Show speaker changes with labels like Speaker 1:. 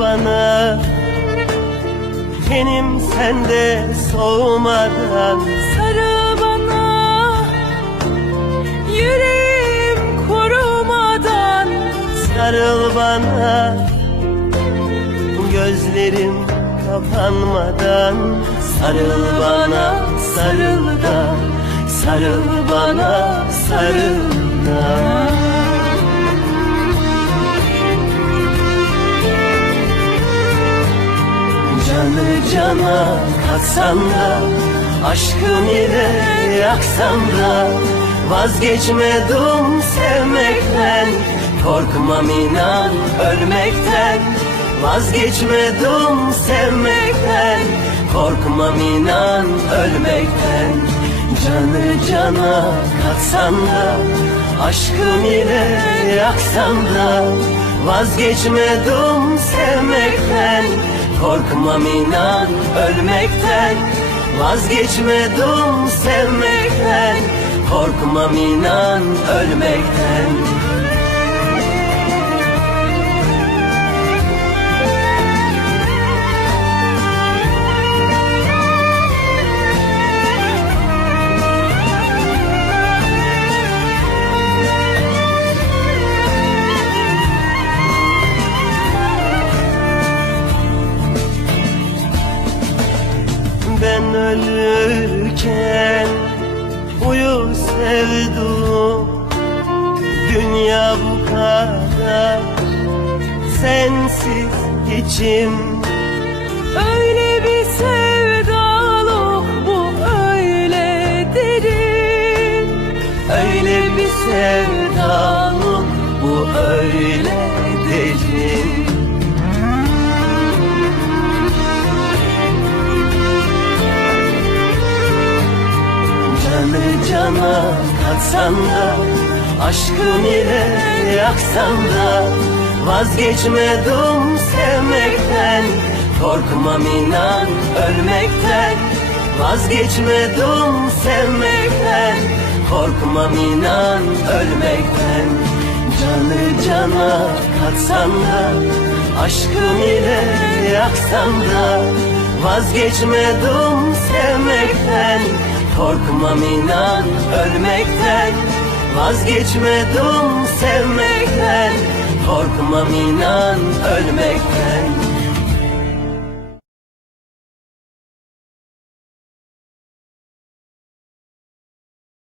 Speaker 1: bana. Tenim sende soğumadan
Speaker 2: Sarıl bana. Yüreğim kurumadan.
Speaker 1: Sarıl bana. Gözlerim kapanmadan. Sarıl bana sarıl da. Sarıl bana sarıl Canı cana katsan da Aşkın ile yaksan da Vazgeçmedim sevmekten Korkmam inan ölmekten Vazgeçmedim sevmekten Korkmam inan ölmekten. Canı cana katsan da Aşkın ile yaksan da Vazgeçmedim sevmekten Korkmam inan ölmekten Vazgeçmedim sevmekten. Korkmam inan ölmekten Ben ölürken uyu sevdum Dünya bu kadar sensiz içim.
Speaker 2: Öyle bir sevdalık bu öyle derin.
Speaker 1: Öyle bir sevdalık bu öyle derin Canı cana katsan da Aşkın ile yaksan da Vazgeçmedim sevmekten Korkmam inan ölmekten Vazgeçmedim sevmekten Korkmam inan ölmekten. Canı cana katsan da Aşkın ile yaksan da Vazgeçmedim sevmekten Korkmam inan ölmekten Vazgeçmedim sevmekten. Korkmam inan ölmekten